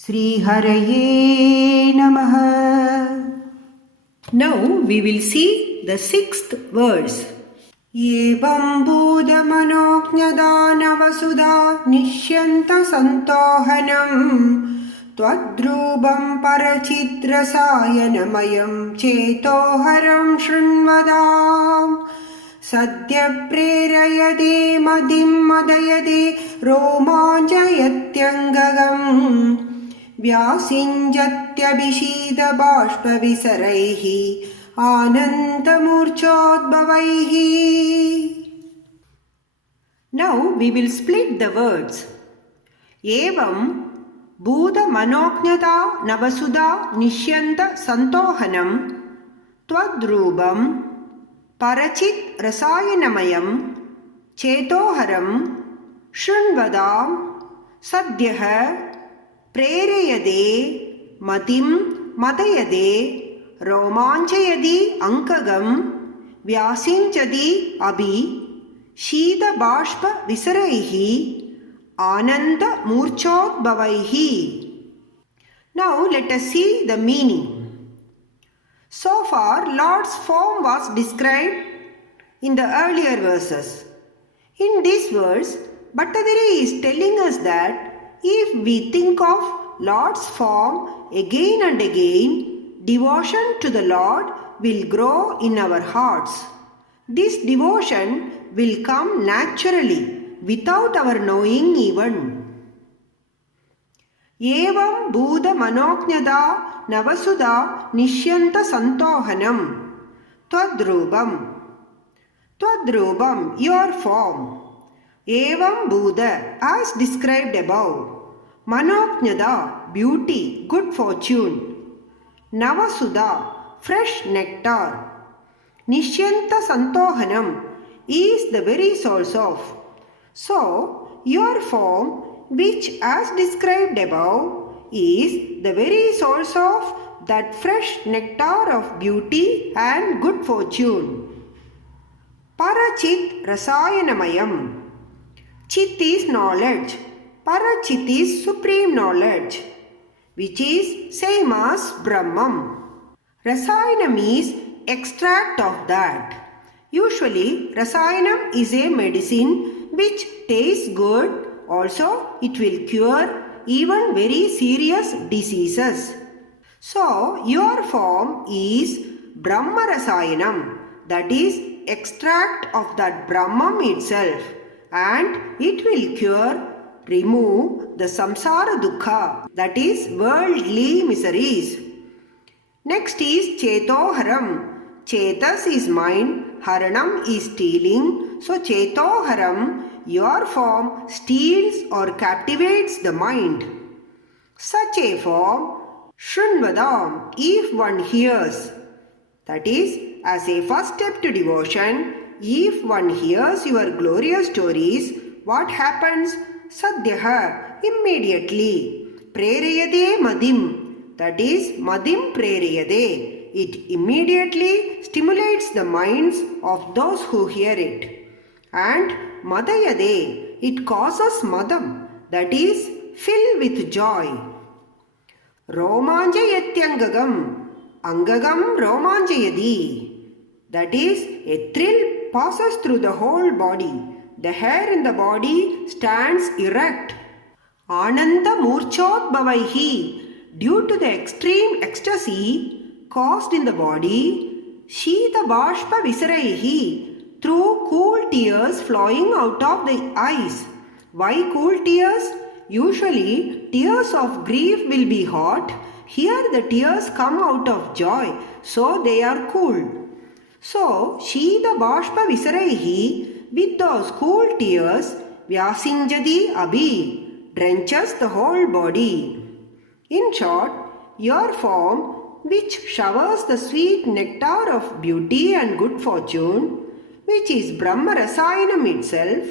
Sri Haraye Namaha. Now we will see the sixth verse. Evam Buddha Manoknyadana Nishyanta Santohanam Twadrubam Parachitrasayanmayam Chetoharam Shrinvadam Sadhya Prerayade Madim Madayade Romanjayatyangagam व्यासिञ्जत्यभिषीदबाष्पविसरैः आनन्दमूर्च्छोद्भवैः. Now we will split the words. Evam Bhudamanoknyata Navasuda Nishyanta Santohanam Twadrubam Parachit Rasayanamayam Chetoharam Shrinvadam Sadhyaha Prerayade Matim Madayade Romanchayadi Ankagam Vyasinchadi Abhi Shida Bashpa Visaraihi Ananda Murchodbhavaihi. Now let us see the meaning. So far, Lord's form was described in the earlier verses. In this verse, Bhattadiri is telling us that if we think of Lord's form again and again, devotion to the Lord will grow in our hearts. This devotion will come naturally without our knowing even. Evam Buddha Manoknyada Navasuda Nishyanta Santohanam Twadrubam. Twadrubam, your form. Evam Buddha, as described above. Manoknyada, beauty, good fortune. Navasuda, fresh nectar. Nishyanta Santohanam is the very source of. So, your form, which as described above, is the very source of that fresh nectar of beauty and good fortune. Parachit Rasayanamayam. Chit is knowledge. Parachit is supreme knowledge, which is same as Brahman. Rasayanam is extract of that. Usually, Rasayanam is a medicine which tastes good. Also, it will cure even very serious diseases. So, your form is Brahma Rasayanam, that is extract of that Brahman itself, and it will cure, remove the samsara dukkha, that is worldly miseries. Next is Chetoharam. Chetas is mind, Haranam is stealing. So Chetoharam, your form steals or captivates the mind. Such a form, Shrinvadam, if one hears. That is, as a first step to devotion, if one hears your glorious stories, what happens? Sadhyaha, immediately. Prerayade Madim, that is Madim Prerayade. It immediately stimulates the minds of those who hear it. And Madayade, it causes Madam, that is filled with joy. Romanjayatyangagam, Angagam Romanjayadi, that is a thrill passes through the whole body. The hair in the body stands erect. Ananda Murchodbhavaihi, due to the extreme ecstasy caused in the body, Shita Bashpa Visaraihi, through cool tears flowing out of the eyes. Why cool tears? Usually tears of grief will be hot. Here the tears come out of joy, so they are cool. So, Shita Bashpa Visaraihi, with those cool tears, Vyasinjadi Abhi, drenches the whole body. In short, your form, which showers the sweet nectar of beauty and good fortune, which is Brahma Rasayanam itself,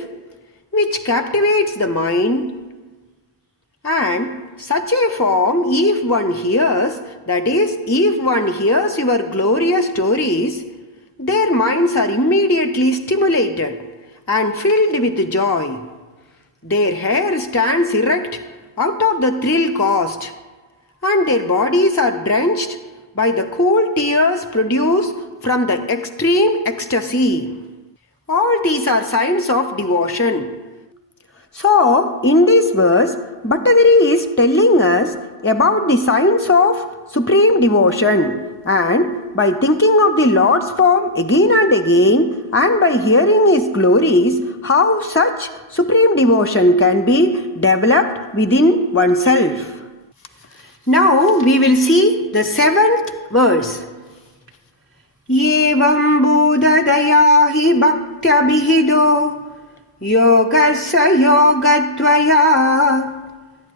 which captivates the mind, and such a form, if one hears, that is, if one hears your glorious stories, their minds are immediately stimulated and filled with joy. Their hair stands erect out of the thrill caused, and their bodies are drenched by the cool tears produced from the extreme ecstasy. All these are signs of devotion. So, in this verse, Bhattadiri is telling us about the signs of supreme devotion, and by thinking of the Lord's form again and again and by hearing His glories, how such supreme devotion can be developed within oneself. Now we will see the 7th verse. Evam budadaya hi bhaktyabihido yogasya yogadvaya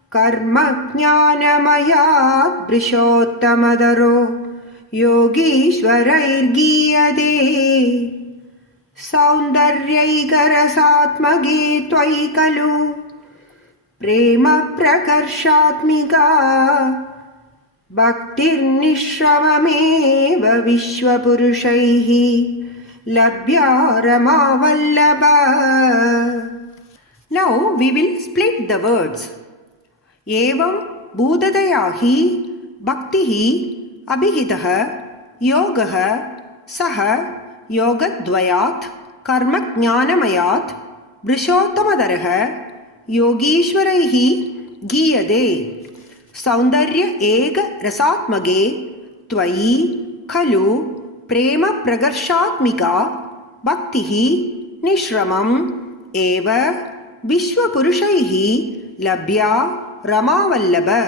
karma jnanamayat brishottamadaro yogishwarairgiyade saundaryaikarasatmage tvaikalu prema prakarshatmika bhaktirnishramameva vishwapurushaihi labhya ramavallabha. Now we will split the words. Evam budadayahi bhaktihi abhihidah yogaha saha yogadvayat karma jnanamayat brishottamadaraha yogishwaraihi giyade saundarya ega rasatmage tvayi khalu prema pragarshatmika bhaktihi nishramam eva vishwapurushaihi labhya ramavallabha.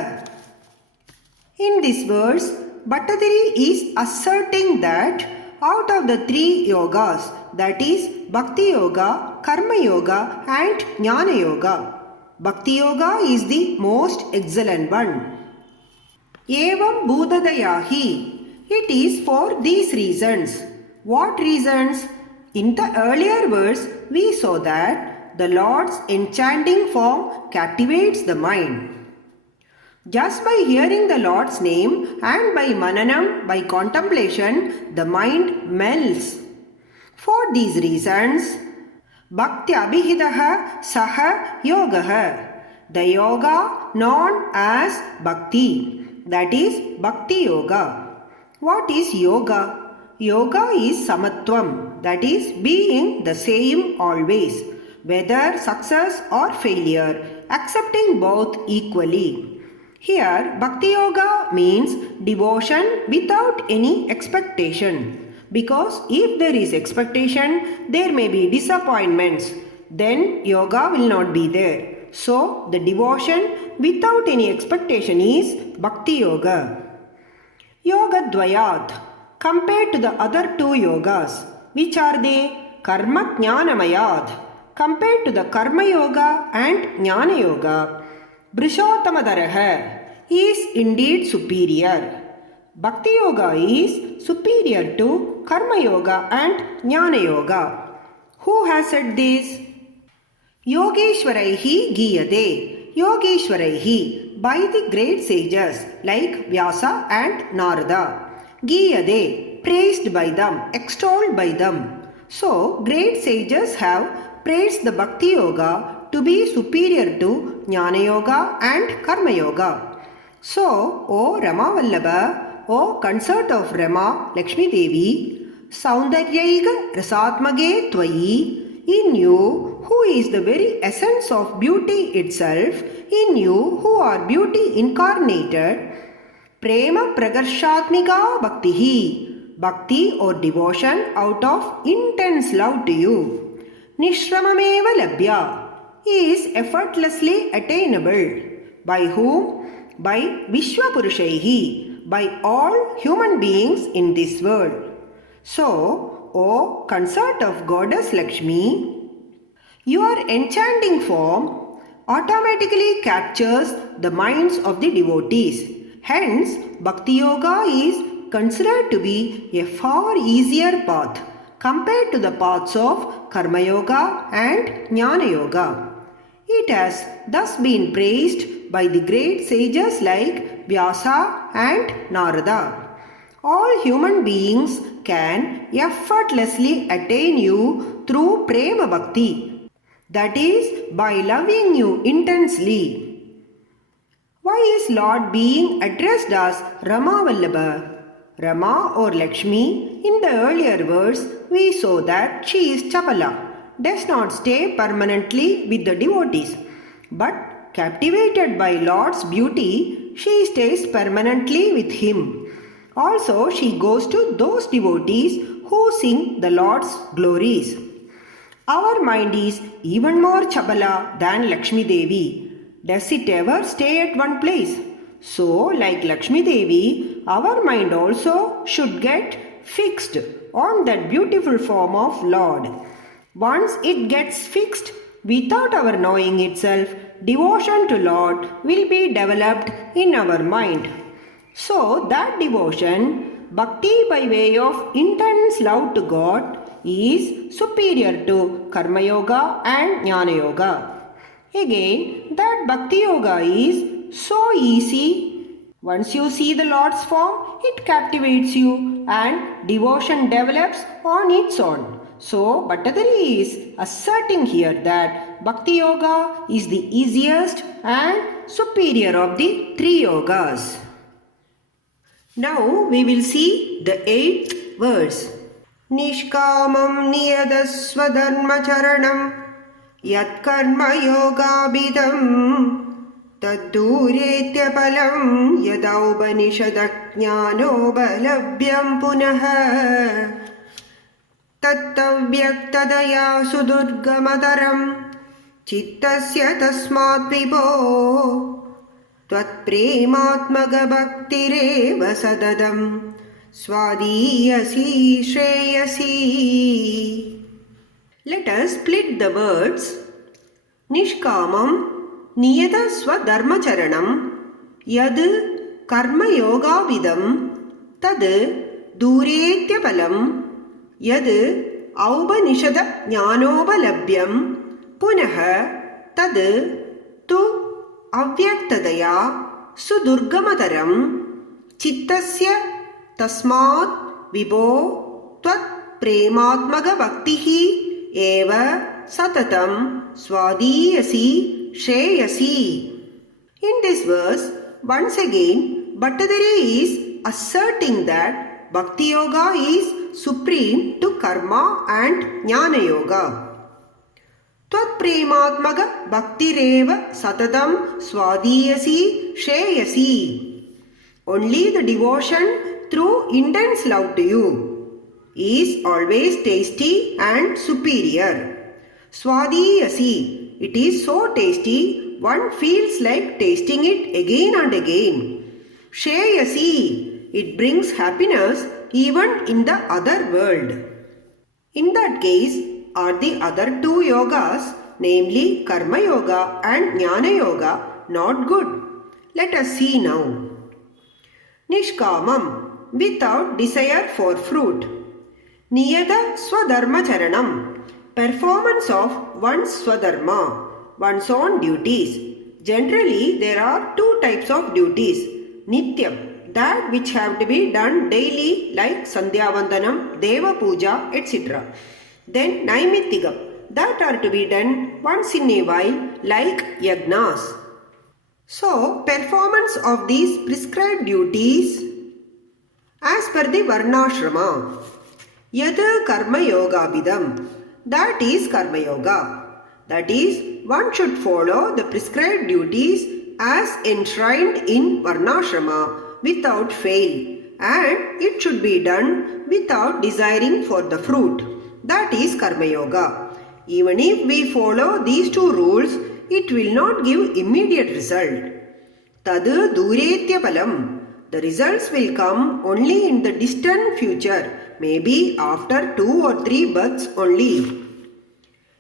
In this verse, Bhattadiri is asserting that out of the 3 yogas, that is Bhakti Yoga, Karma Yoga and Jnana Yoga, Bhakti Yoga is the most excellent one. Evam budadayahi. It is for these reasons. What reasons? In the earlier verse, we saw that the Lord's enchanting form captivates the mind. Just by hearing the Lord's name and by mananam, by contemplation, the mind melts. For these reasons, Bhakti abhihidah saha yogaha, the yoga known as Bhakti, that is Bhakti Yoga. What is yoga? Yoga is samatvam, that is being the same always, whether success or failure, accepting both equally. Here, Bhakti Yoga means devotion without any expectation. Because if there is expectation, there may be disappointments. Then yoga will not be there. So, the devotion without any expectation is Bhakti Yoga. Yoga Dvayat. Compared to the other 2 yogas, which are they? Karma Jnanamayat. Compared to the Karma Yoga and Jnana Yoga, Brishottamadaraha is indeed superior. Bhakti Yoga is superior to Karma Yoga and Jnana Yoga. Who has said this? Yogeshwaraihi giyade. Yogeshwaraihi, by the great sages like Vyasa and Narada. Giyade, praised by them, extolled by them. So, great sages have praised the Bhakti Yoga to be superior to Jnana Yoga and Karma Yoga. So, O Ramavallabha, O consort of Rama, Lakshmi Devi, Saundaryaiga Rasatmage Tvayi, in you who is the very essence of beauty itself, in you who are beauty incarnated, Prema Pragarshatmika Bhaktihi, Bhakti or devotion out of intense love to you. Nishramameva Labhya is effortlessly attainable. By whom? By Vishwapurushaihi, by all human beings in this world. So, O consort of Goddess Lakshmi, your enchanting form automatically captures the minds of the devotees. Hence, Bhakti Yoga is considered to be a far easier path compared to the paths of Karma Yoga and Jnana Yoga. It has thus been praised by the great sages like Vyasa and Narada. All human beings can effortlessly attain you through Prema Bhakti, that is, by loving you intensely. Why is Lord being addressed as Rama Vallabha? Rama or Lakshmi, in the earlier verse, we saw that she is Chapala, does not stay permanently with the devotees. But captivated by Lord's beauty, she stays permanently with him. Also, she goes to those devotees who sing the Lord's glories. Our mind is even more Chabala than Lakshmi Devi. Does it ever stay at one place? So, like Lakshmi Devi, our mind also should get fixed on that beautiful form of Lord. Once it gets fixed, without our knowing itself, devotion to Lord will be developed in our mind. So, that devotion, bhakti by way of intense love to God, is superior to Karma Yoga and Jnana Yoga. Again, that Bhakti Yoga is so easy. Once you see the Lord's form, it captivates you and devotion develops on its own. So, Bhattadari is asserting here that Bhakti Yoga is the easiest and superior of the three yogas. Now we will see the 8th verse. Nishkamam niyadaswadharmacharanam yat karma yogabidam tadduretya palam yadaupanishadak-jnanobalabhyam punaha tattavyaktadaya sudurgamadaram chittasya tasmat vibho त्वत्प्रेमात्मकभक्तिरेव सततं स्वादीयसी Shreyasi. Let us split the words. Nishkamam niyata swadharmacharanam yad karma yogavidam tad duretya palam yad aupanishada jnanobalabhyam punaha tad tu Avyaktadaya sudurgamataram chittasya tasmat vibho tvat prematmaga bhaktihi eva satatam swadiyasi shreyasi. In this verse, once again, Bhattadari is asserting that Bhakti Yoga is supreme to Karma and Jnana Yoga. Tvat prematmaga bhaktireva satatam swadiyasi shreyasi. Only the devotion through intense love to you is always tasty and superior. Swadiyasi. It is so tasty, one feels like tasting it again and again. Shreyasi. It brings happiness even in the other world. In that case, are the other two yogas, namely Karma Yoga and Jnana Yoga, not good? Let us see now. Nishkamam, without desire for fruit. Niyata swadharmacharanam, performance of one's swadharma, one's own duties. Generally, there are two types of duties. Nityam, that which have to be done daily like Sandhya Vandanam, Deva Puja, etc. Then Naimittikam, that are to be done once in a while like Yagnas. So, performance of these prescribed duties as per the Varnashrama. Yada Karma Yoga Bidam, that is Karma Yoga. That is, one should follow the prescribed duties as enshrined in Varnashrama without fail, and it should be done without desiring for the fruit. That is Karma Yoga. Even if we follow these two rules, it will not give immediate result. Tadu duretya palam. The results will come only in the distant future, maybe after 2 or 3 births only.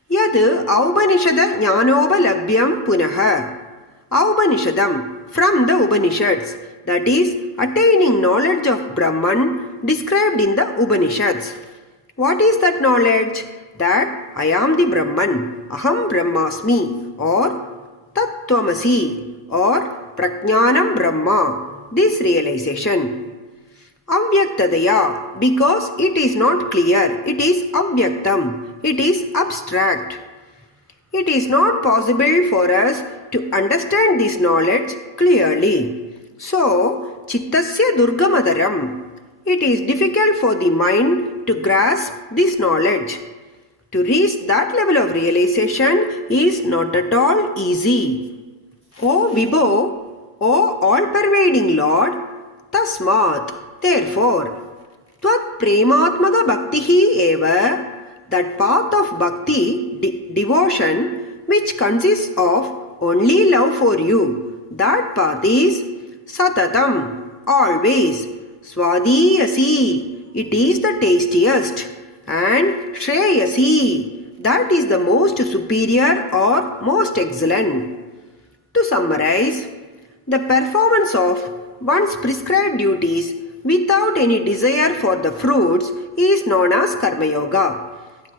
Yad aupanishada jnanobalabhyam punaha. Aupanishadam, from the Upanishads, that is attaining knowledge of Brahman described in the Upanishads. What is that knowledge? That I am the Brahman, Aham Brahmasmi, or Tattvamasi, or Prajnanam Brahma, this realization. Avyaktadaya, because it is not clear, it is avyaktam, it is abstract. It is not possible for us to understand this knowledge clearly. So, Chittasya Durgamadaram. It is difficult for the mind to grasp this knowledge. To reach that level of realization is not at all easy. O Vibho, O all-pervading Lord, Tasmat, therefore, Tvat Prematmaga Bhaktihi Eva, that path of bhakti, devotion, which consists of only love for you, that path is Satatam, always, Swadhiyasi, it is the tastiest, and Shreyasi, that is the most superior or most excellent. To summarize, the performance of one's prescribed duties without any desire for the fruits is known as Karma Yoga.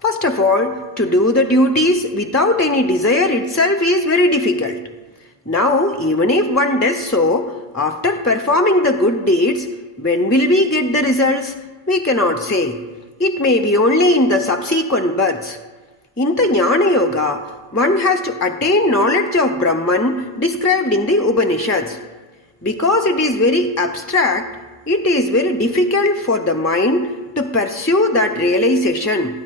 First of all, to do the duties without any desire itself is very difficult. Now, even if one does so, after performing the good deeds, when will we get the results? We cannot say. It may be only in the subsequent births. In the Jnana Yoga, one has to attain knowledge of Brahman described in the Upanishads. Because it is very abstract, it is very difficult for the mind to pursue that realization.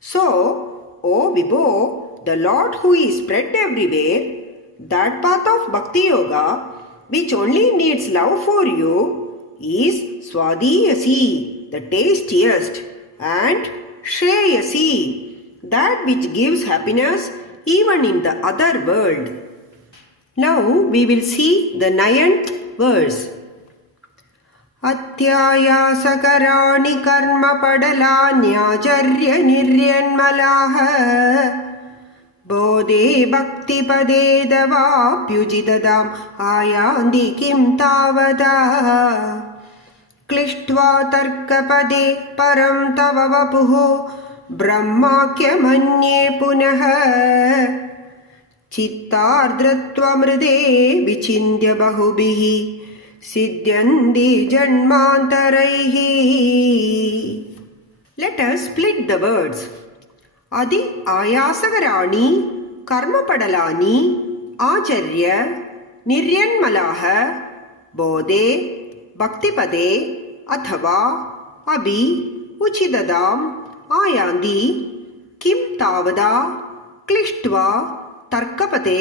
So, O Vibho, the Lord who is spread everywhere, that path of Bhakti Yoga, which only needs love for you, is Swadhiyasi, the tastiest, and Shreyasi, that which gives happiness even in the other world. Now we will see the 9th verse. Atyayasakaraani karma padalanyacharya niryanmalaha bodhe bhakti pade davapyujidadam ayandi kim tavada klishtva tarkapade param tava vapuho brahmakyamanye punaha chittardrattvamride vichindya bahubihi Siddhyandi janmantaraihi. Let us split the words. Adi ayasagarani karma padalani acharya niryanmalaha bodhe bhaktipade athava abhi uchidadam ayandi kim tavada klishtva tarkapate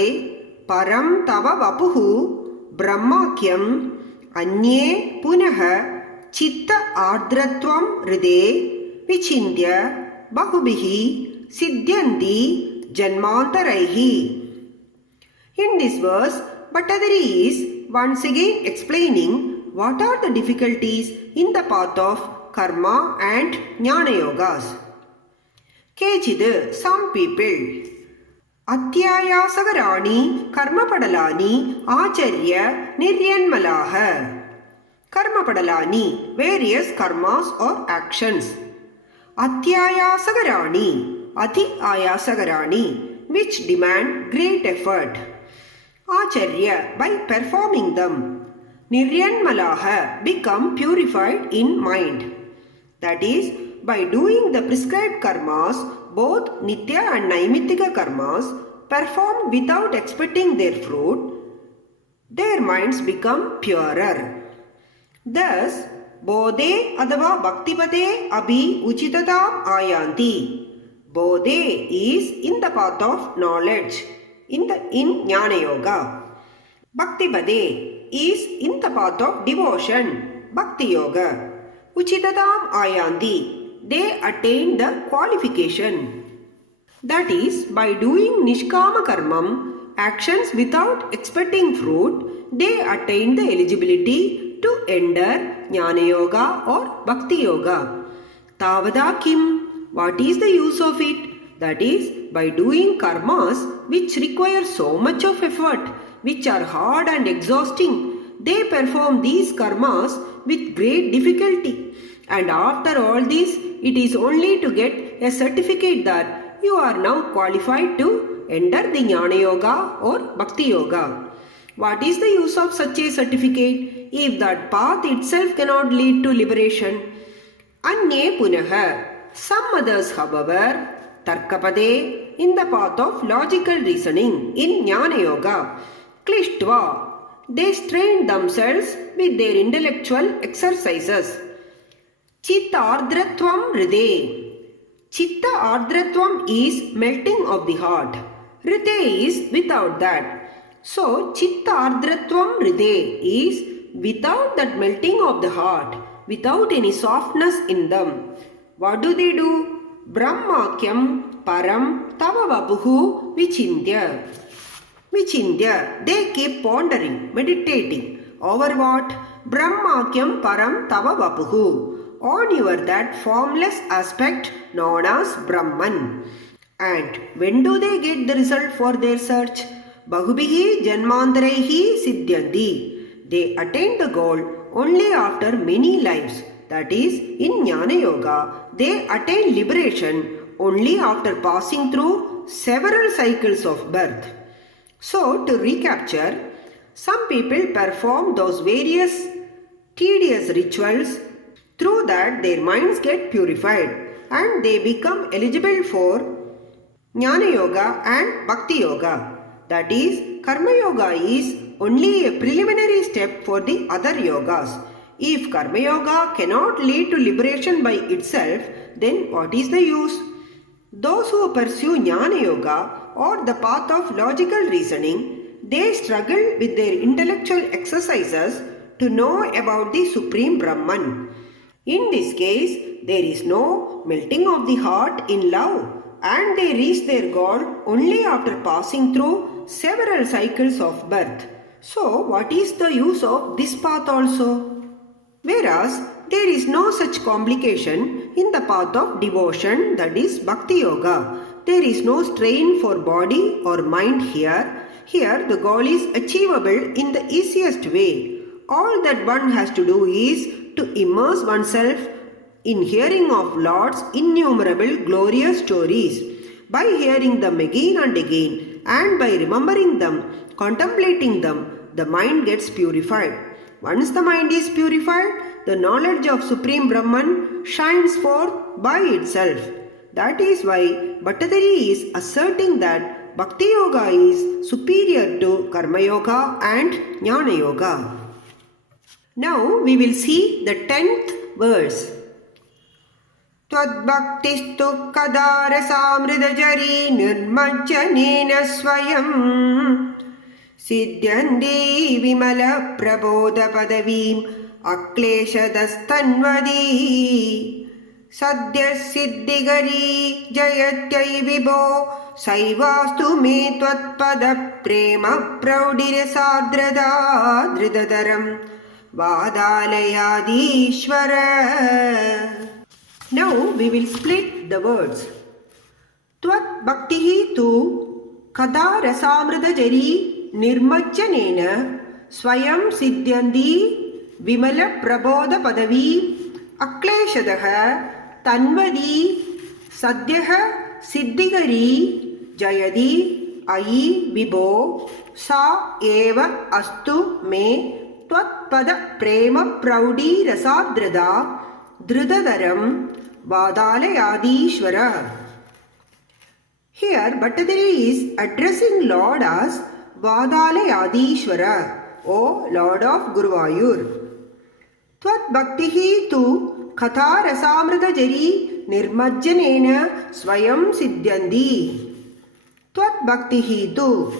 param tava vapuhu brahmakyam Anye punaha chitta ardratvam ride vichindya bahubihi siddhyanti janmantaraihi. In this verse, Bhattadari is once again explaining what are the difficulties in the path of karma and jnana yogas. Kechid, some people. Atyayasagaraani karmapadalani acharya niryanmalaha. Karmapadalani, various karmas or actions. Atyayasagaraani, ati ayasagarani, which demand great effort. Acharya, by performing them. Niryanmalaha, become purified in mind. That is, by doing the prescribed karmas, both Nitya and Naimittika karmas, performed without expecting their fruit, their minds become purer. Thus, Bodhe adava Bhaktipade abhi uchitatam ayanti. Bodhe is in the path of knowledge, in Jnana Yoga. Bhaktipade is in the path of devotion, Bhakti Yoga. Uchitatam ayanti. They attain the qualification. That is, by doing Nishkama Karmam, actions without expecting fruit, they attain the eligibility to enter Jnana Yoga or Bhakti Yoga. Tavada Kim, what is the use of it? That is, by doing karmas which require so much of effort, which are hard and exhausting, they perform these karmas with great difficulty. And after all this, it is only to get a certificate that you are now qualified to enter the Jnana Yoga or Bhakti Yoga. What is the use of such a certificate if that path itself cannot lead to liberation? Anye punaha, some others however, Tarkapade, in the path of logical reasoning in Jnana Yoga. Klishtva. They strain themselves with their intellectual exercises. Chitta ardratvam ride. Chitta ardratvam is melting of the heart. Ride is without that. So, chitta ardratvam ride is without that melting of the heart, without any softness in them. What do? Brahmakyam param tava vapuhu vichindya. Vichindya, they keep pondering, meditating. Over what? Brahmakyam param tava vapuhu. On your that formless aspect known as Brahman. And when do they get the result for their search? Bahubihi janmantarehi siddhyanti. They attain the goal only after many lives. That is, in Jnana Yoga, they attain liberation only after passing through several cycles of birth. So, to recapture, some people perform those various tedious rituals. Through that, their minds get purified and they become eligible for Jnana Yoga and Bhakti Yoga. That is, Karma Yoga is only a preliminary step for the other yogas. If Karma Yoga cannot lead to liberation by itself, then what is the use? Those who pursue Jnana Yoga or the path of logical reasoning, they struggle with their intellectual exercises to know about the Supreme Brahman. In this case, there is no melting of the heart in love, and they reach their goal only after passing through several cycles of birth. So, what is the use of this path also? Whereas, there is no such complication in the path of devotion, that is Bhakti Yoga. There is no strain for body or mind here. Here, the goal is achievable in the easiest way. All that one has to do is to immerse oneself in hearing of Lord's innumerable glorious stories. By hearing them again and again, and by remembering them, contemplating them, the mind gets purified. Once the mind is purified, the knowledge of Supreme Brahman shines forth by itself. That is why Bhattadari is asserting that Bhakti Yoga is superior to Karma Yoga and Jnana Yoga. Now we will see the 10th verse. Tvad-bhaktistu kadarasamridajari nirmajjanena swayam siddhyandi vimala prabodha padavim akleshadastanvadi sadhya siddhigari jayatyai vibho saivastu me tvatpada prema praudirasardhrada dhridadaram vadalayadishvara. Now we will split the words. Tvat bhaktihi tu kada rasamrita jari nirmajjanena swayam siddhyandi vimala prabodha padavi akleshadaha tanvadi sadhyaha siddhigari jayadi ayi vibho sa eva astu me tvatpada prema praudi rasadhrada dhridadaram vadalayadishvara. Here Bhattadari is addressing Lord as Vadalayadishvara, O Lord of Guruvayur. Tvat bhaktihi tu katha rasamrita jari nirmajjanena swayam siddhyandi. Tvat bhaktihi tu,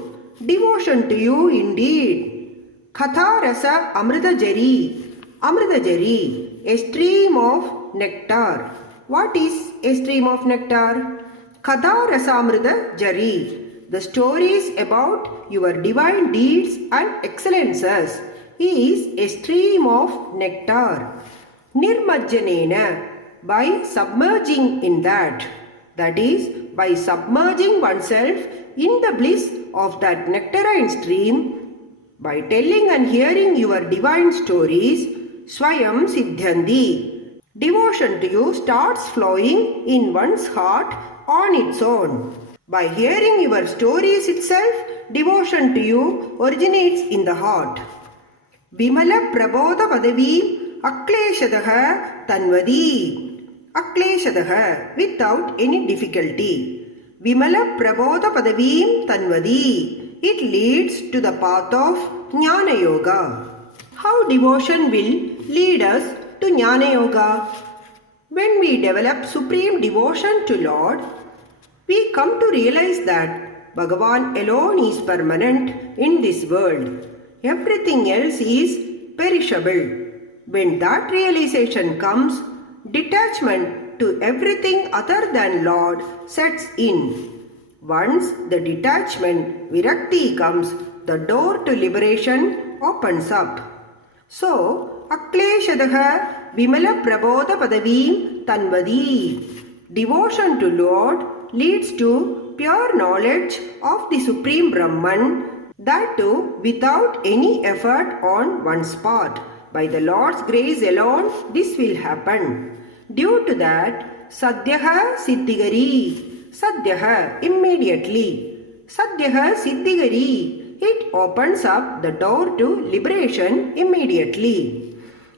devotion to you indeed. Katha rasa amrita jari. Amrita jari, a stream of nectar. What is a stream of nectar? Katha rasamrita jari. The stories about your divine deeds and excellences is a stream of nectar. Nirmajjanena, by submerging in that. That is, by submerging oneself in the bliss of that nectarine stream, by telling and hearing your divine stories, swayam siddhyandi. Devotion to you starts flowing in one's heart on its own. By hearing your stories itself, devotion to you originates in the heart. Vimala prabodha padavi akleshadaha tanvadi. Akleshadaha, without any difficulty. Vimala Prabodha Padavim Tanvadi. It leads to the path of Jnana Yoga. How devotion will lead us to Jnana Yoga? When we develop supreme devotion to Lord, we come to realize that Bhagavan alone is permanent in this world. Everything else is perishable. When that realization comes, detachment to everything other than Lord sets in. Once the detachment, virakti comes, the door to liberation opens up. So, Akleshadaha Vimala Prabodha Padavim Tanvadi. Devotion to Lord leads to pure knowledge of the Supreme Brahman, that too without any effort on one's part. By the Lord's grace alone, this will happen. Due to that, Sadhyaha Siddhigari. Sadhyaha, immediately. Sadhyaha Siddhigari. It opens up the door to liberation immediately.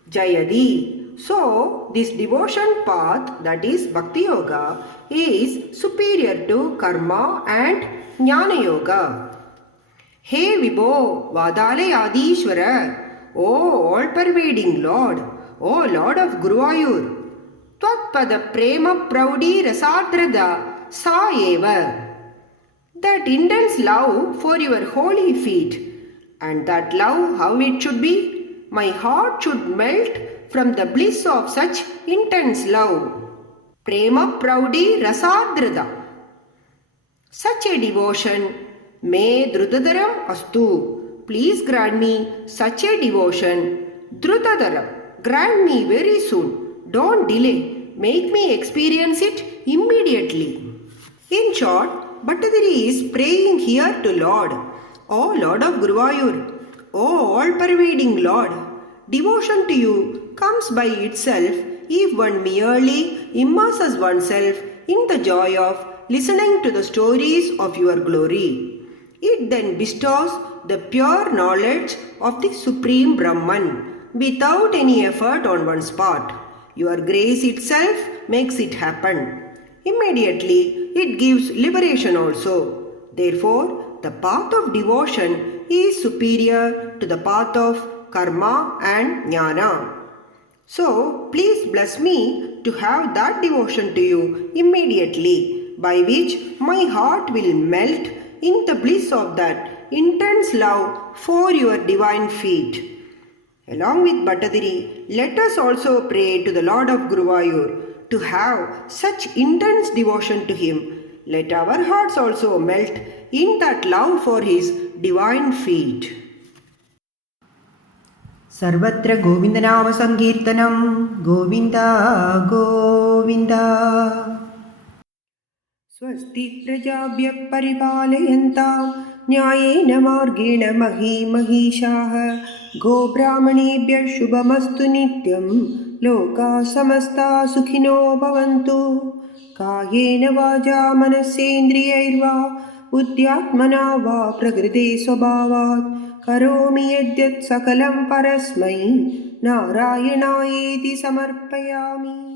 Jayadi. So, this devotion path, that is Bhakti Yoga, is superior to Karma and Jnana Yoga. Hey Vibho, Vadalayadishwara, O all-pervading Lord, O Lord of Guruvayur, Tvatpada Prema Praudi Rasadhrada Sa Eva. That intense love for your holy feet, and that love how it should be, my heart should melt from the bliss of such intense love. Prema Praudi Rasadhrada. Such a devotion may Drutadaram Astu. Please grant me such a devotion. Drutadaram, grant me very soon. Don't delay. Make me experience it immediately. In short, Bhattadiri is praying here to Lord. O Lord of Guruvayur, O all-pervading Lord, devotion to you comes by itself if one merely immerses oneself in the joy of listening to the stories of your glory. It then bestows the pure knowledge of the Supreme Brahman without any effort on one's part. Your grace itself makes it happen. Immediately, it gives liberation also. Therefore, the path of devotion is superior to the path of karma and jnana. So, please bless me to have that devotion to you immediately, by which my heart will melt in the bliss of that intense love for your divine feet. Along with Bhattadiri, let us also pray to the Lord of Guruvayur to have such intense devotion to him. Let our hearts also melt in that love for his divine feet. Sarvatra Govindanama Sankirtanam Govinda Govinda. Swasti Prajabhya Paripalayantam Nyayena Margena Mahi Mahishaha Go Brahmanebhya Shubhamastu Nityam Loka Samasta Sukhino Bhavantu Kayena Vaja Manasendriyairva Buddhyatmana Va Prakriti Swabhavat Karomi Yadyat Sakalam Parasmai Narayanayeti Samarpayami.